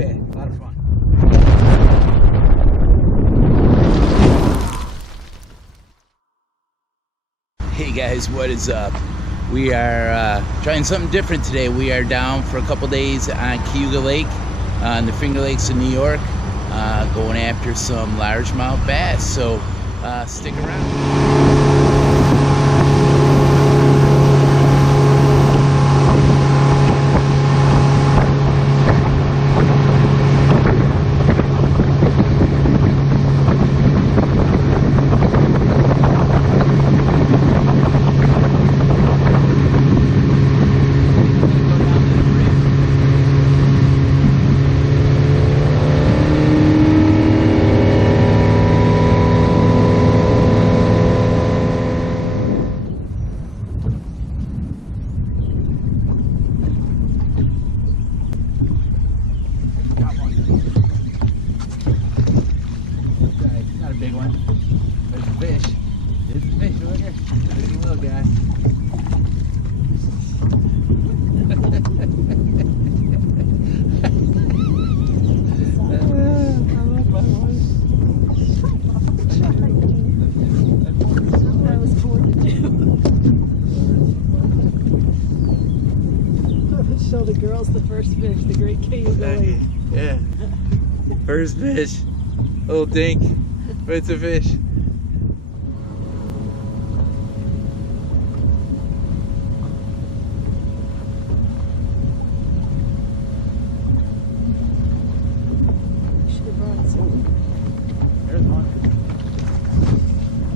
bad. A lot of fun. Hey guys, what is up? We are trying something different today. We are down for a couple days on Cayuga Lake, on the Finger Lakes of New York, going after some largemouth bass. So stick around. Big one. There's a fish. There's a fish over here. There's a little guy. I was born to do. Show the girls the first fish, the great Cayuga Lake. Yeah. First fish. Little dink. But it's a fish. Should have brought some. There's one.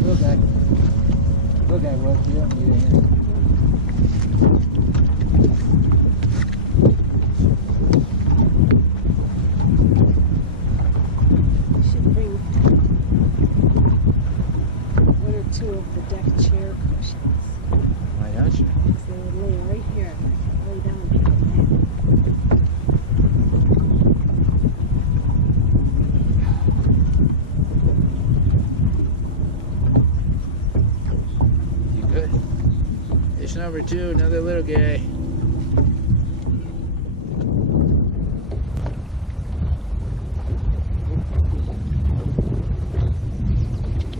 Little guy. Little guy, what? You don't need it here. Two of the deck chair cushions. Why don't you? Because they would lay right here and I could lay down and have a nap. You good? Fish number two, another little guy.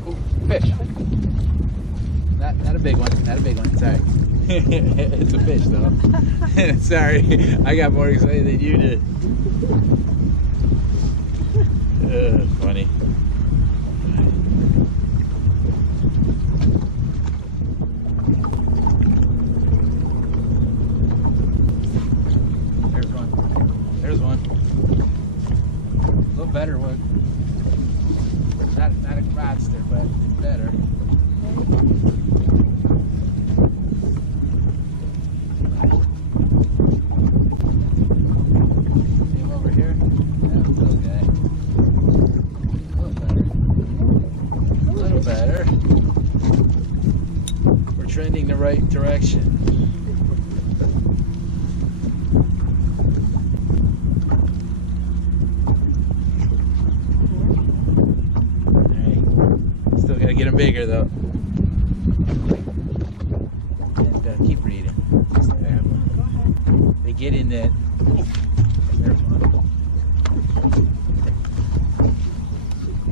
Oh, fish. Not a big one. Not a big one. Sorry. It's a fish, though. Sorry. I got more excited than you did. Funny. There's one. There's one. A little better one. Not a monster, but it's better. Trending the right direction. Alright. Still gotta get them bigger though. And keep reading. Just grab them. Go ahead. They get in that. Oh, there's one.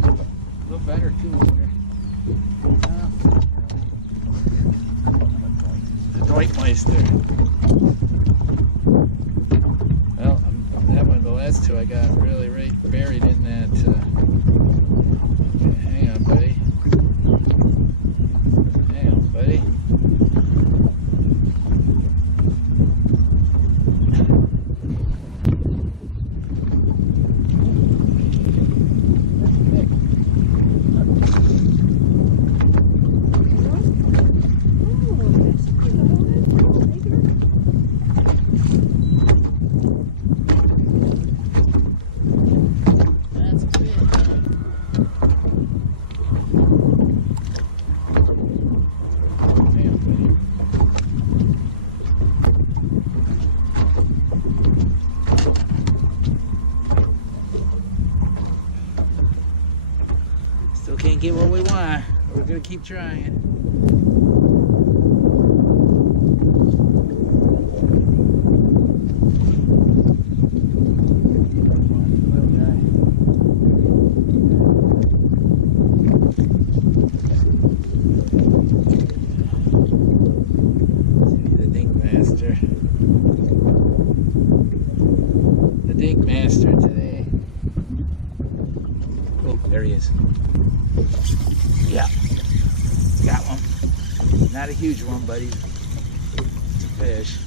A little better too. Meister. Well, that one, the last two I got really right buried in that. Okay, hang on, buddy. Hang on, buddy. Can't get what we want. We're gonna keep trying. One. Dink master today. Oh, there he is. Yeah, got one. Not a huge one, but it's a fish.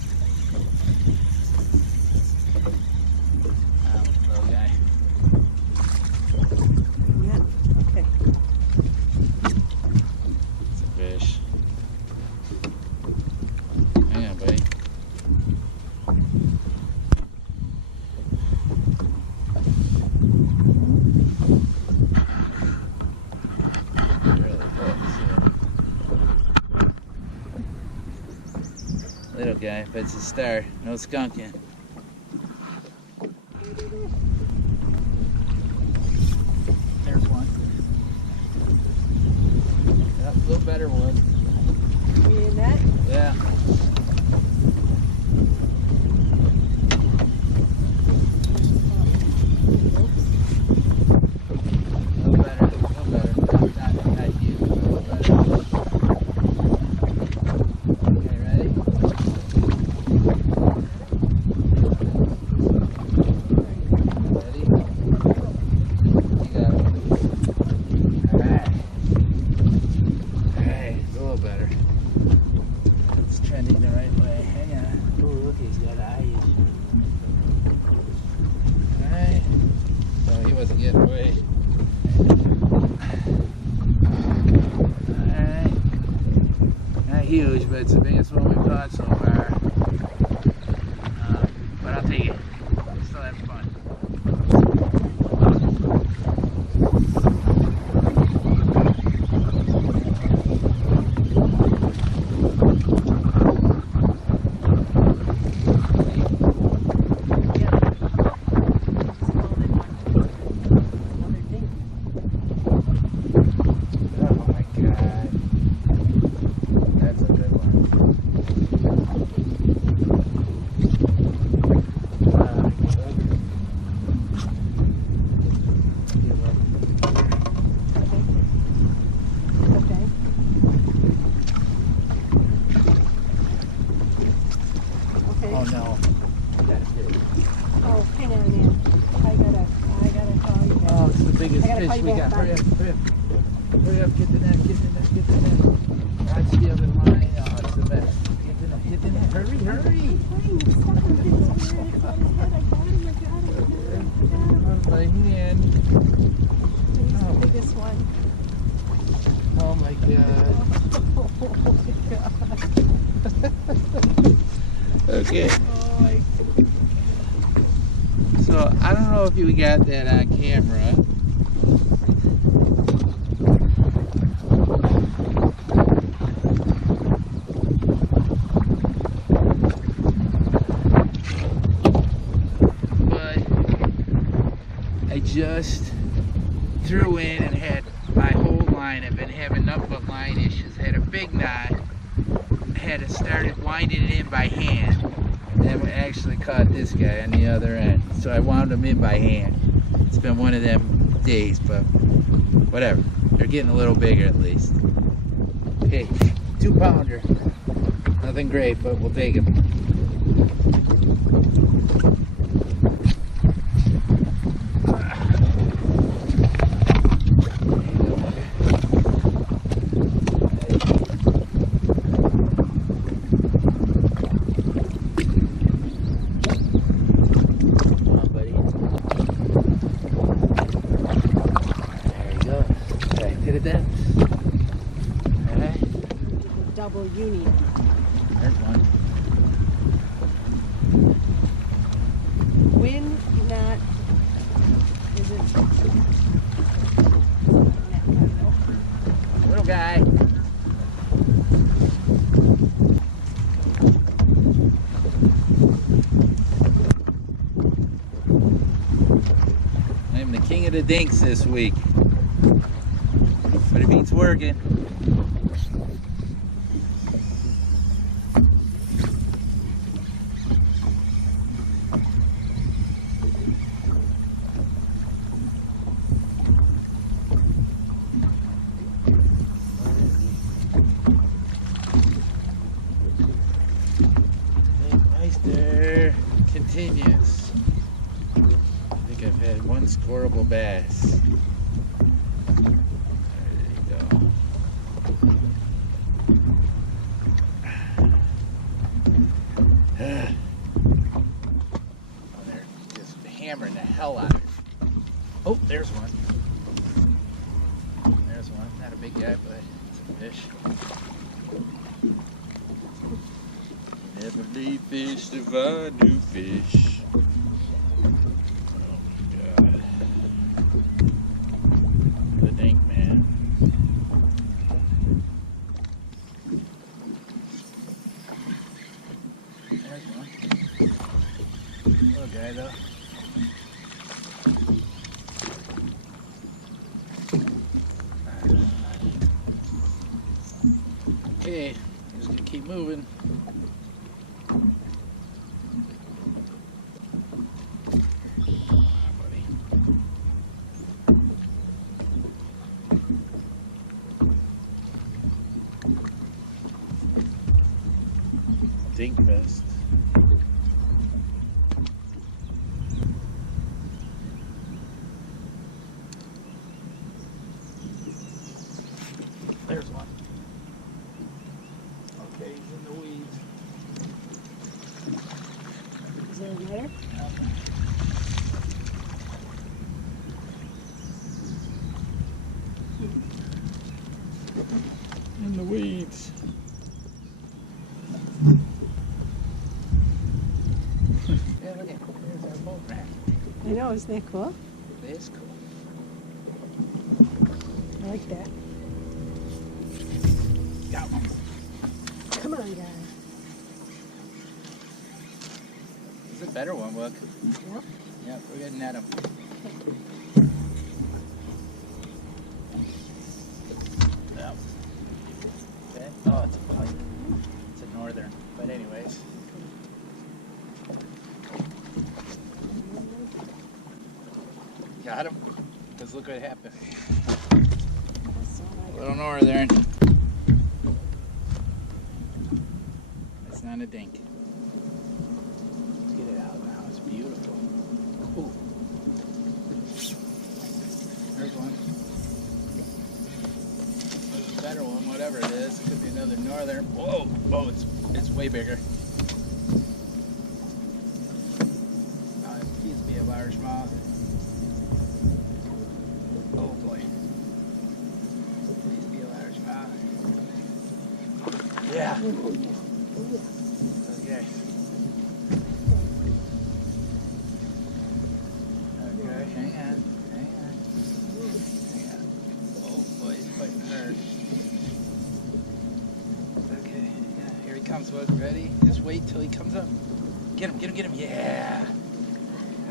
Oh, little guy. Yeah. Okay. It's a fish. Hang on, buddy. Little guy, but it's a star. No skunking. There's one. Yep, a little better one. You in that? Yeah. A little better. A little better. Not huge, but a little better. Okay, ready? Ready? You got it. Alright. Alright, a little better. It's trending the right way. Hang on. Oh, look, he's got eyes. Alright. So he wasn't getting away. Alright. Not huge, but it's the biggest one we've caught so far. But I'll take it. Still having fun. Oh my God. That's a good one. Okay. Okay. Oh no. That's it. Oh, hang on, man. I gotta call you back. Oh, it's the biggest I gotta fish call you we back. got. Hurry up, hurry up. Hurry up, get the net, get the net, get the net. Watch the other line. Oh, it's the best. Get the net, get the net. Hurry, hurry. Fine, it's stuck on his ear. It's on his head. I got him. On my hand. He's the biggest one. Oh my God. Oh my God. Okay. Oh my. So I don't know if you got that on camera. But I just threw in and had my whole line. I've been having nothing but line issues. Had a big knot. Had to started winding it in by hand. That actually caught this guy on the other end. So I wound him in by hand. It's been one of them days, but whatever. They're getting a little bigger at least. Okay, 2-pounder. Nothing great, but we'll take him. Double union. There's one. When not, is it? Little guy. I'm the king of the dinks this week. But it beats working. Continues. think I've had one scoreable bass. There you go. Oh, they're just hammering the hell out of it. Oh, there's one. There's one. Not a big guy, but it's a fish. Never leave fish to find new fish. Oh my God. The dink, man. There's one. Little guy though. Okay, just gonna keep moving. Dink fest. There's one. Okay, he's in the weeds. Is there another? In the weeds. Yeah, look at there's our boat rack. I know, isn't that cool? It is cool. I like that. Got one. Come on, guys. It's a better one, look. Yep. Yep, we're getting at him. Yep. Okay. Oh, it's a pike. It's a northern. But anyways. Got him. Because look what happened. That's all I got. Little northern. It's not a dink. Get it out now. It's beautiful. Ooh. There's one. There's a better one, whatever it is. Could be another northern. Whoa! Oh, it's way bigger. Oh, it needs to be a largemouth. Oh boy. Needs to be a largemouth. Yeah. Okay. Okay, hang on. Hang on. Hang on. Oh boy, he's fighting hard. Okay, yeah, here he comes, look, ready? Just wait till he comes up. Get him, get him, get him, yeah!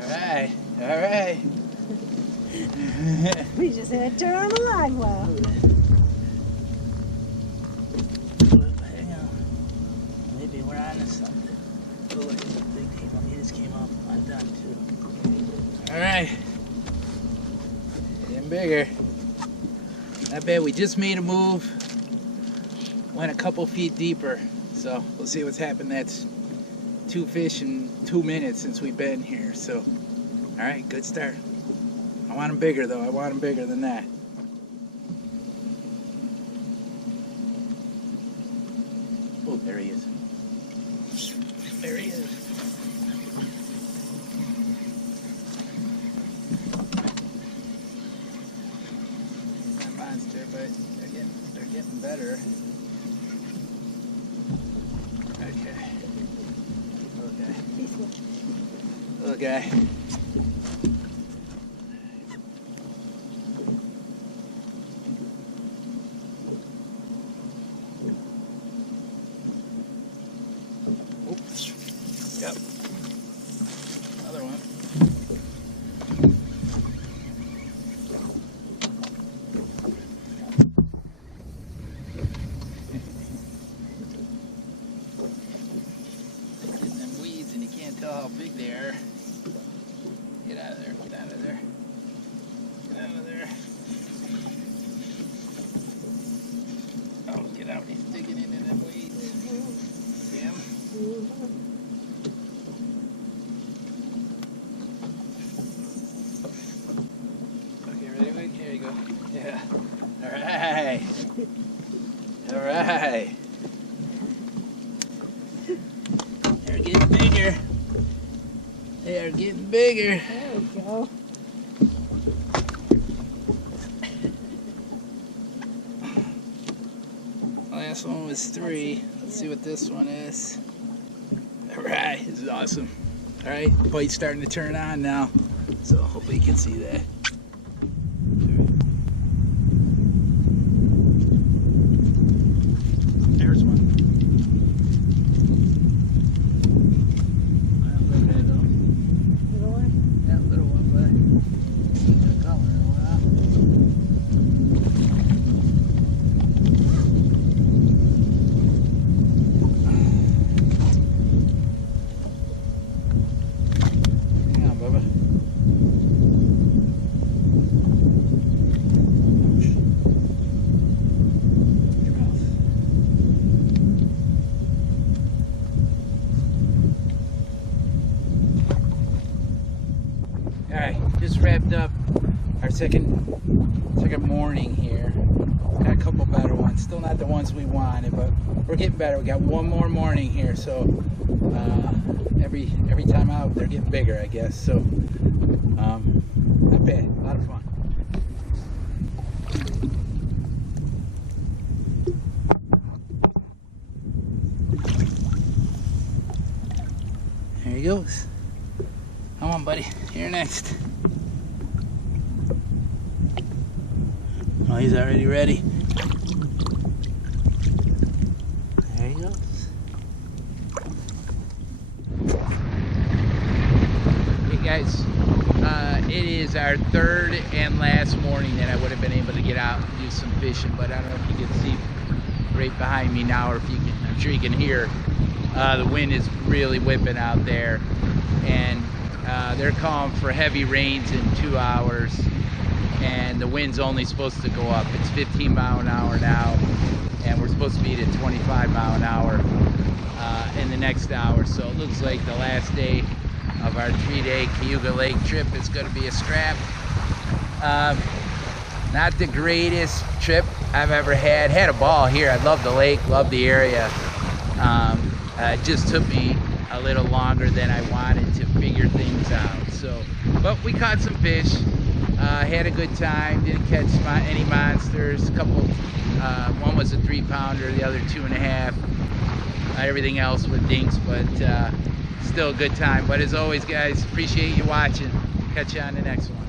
Alright, alright. We just had to turn on the live well. Hang on. Maybe we're on to something. Oh, look, he just came up undone too. Alright. Getting bigger. Not bad, we just made a move. Went a couple feet deeper. So we'll see what's happened. That's 2 fish in 2 minutes since we've been here. So, alright, good start. I want them bigger though. I want them bigger than that. Oh, there he is. There he is. Not a monster, but they're getting better. Okay. Okay. Little guy. Oops. Yep. Another one. Getting them weeds and you can't tell how big they are. Get out of there, get out of there. Get out of there. Oh, get out, he's digging into them weeds. See him? Yeah. All right. All right. They're getting bigger. They are getting bigger. There we go. Last one was 3. Let's see what this one is. All right, this is awesome. All right, bite's starting to turn on now, so hopefully you can see that. There's one. Look at it though. Little one? Yeah, little one, but he's gonna come in a while. Hang on, Bubba. Your mouth. All right, just wrapped up our second morning here. Got a couple better ones. Still not the ones we wanted, but we're getting better. We got one more morning here, so every time out they're getting bigger, I guess. So not bad. A lot of fun. There he goes. Come on, buddy. You're next. Oh, he's already ready. There he goes. Hey guys, it is our third and last morning that I would have been able to get out and do some fishing, but I don't know if you can see right behind me now, or if you can, I'm sure you can hear. The wind is really whipping out there, and they're calling for heavy rains in 2 hours, and the wind's only supposed to go up. It's 15 mile an hour now, and we're supposed to be at 25 mile an hour in the next hour. So it looks like the last day of our 3-day Cayuga Lake trip is going to be a scrap. Not the greatest trip I've ever had. Had a ball here. I love the lake, love the area. It just took me a little longer than I wanted to figure things out. So, but we caught some fish. Had a good time. Didn't catch any monsters. One was a 3-pounder, the other 2.5. Everything else with dinks, but still a good time. But as always, guys, appreciate you watching. Catch you on the next one.